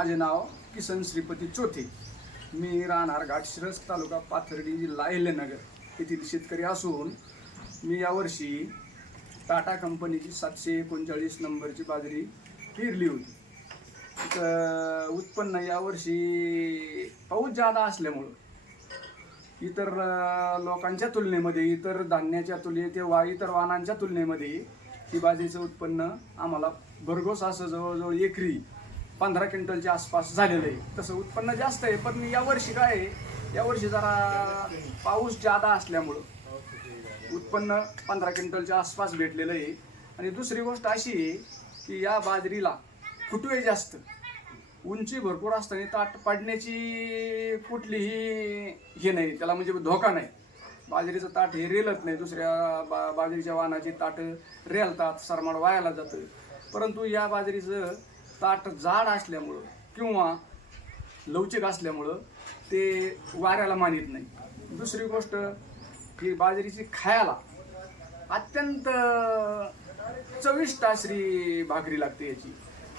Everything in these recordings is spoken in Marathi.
माझे नाव किसन श्रीपती चोथे. मी राहणार घाटशिरस तालुका पाथर्डी जिल्हा अहिल्यानगर येथील शेतकरी असून मी यावर्षी टाटा कंपनीची 739 नंबरची बाजरी पेरली होती. तर उत्पन्न यावर्षी पाऊस जादा असल्यामुळं इतर लोकांच्या तुलनेमध्ये, इतर धान्याच्या तुलनेत वा इतर वाहनांच्या तुलनेमध्ये ही बाजरीचं उत्पन्न आम्हाला भरघोस असं जवळजवळ एकरी 15 क्विंटलच्या आसपास झालेलं आहे. तसं उत्पन्न जास्त आहे, पण यावर्षी काय आहे, यावर्षी जरा पाऊस जादा असल्यामुळं उत्पन्न 15 क्विंटलच्या आसपास भेटलेलं आहे. आणि दुसरी गोष्ट अशी आहे की या बाजरीला फुटवे जास्त, उंची भरपूर असताना ताट पाडण्याची कुठलीही हे नाही, त्याला म्हणजे धोका नाही. बाजरीचं ताट हे रेलत नाही. दुसऱ्या बाजरीच्या वाहनाची ताट रेलतात, सरमाड वायाला जातं. परंतु या बाजरीचं ताट जाड असल्यामुळं किंवा लवचिक असल्यामुळं ते वाऱ्याला मानित नाही. दुसरी गोष्ट की बाजरीची खायला अत्यंत चविष्ट अशी भाकरी लागते याची.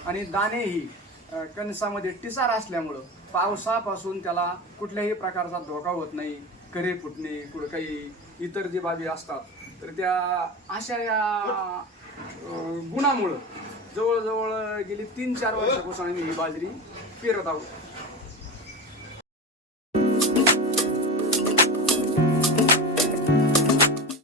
आणि दाणेही कणसामध्ये टिसार असल्यामुळं पावसापासून त्याला कुठल्याही प्रकारचा धोका होत नाही. करे फुटणे, कुठं काही इतर जे बाबी असतात, तर त्या अशा या गुणामुळं जवळजवळ गेली 3-4 वर्षापासून आम्ही ही बाजरी पेरत आहोत.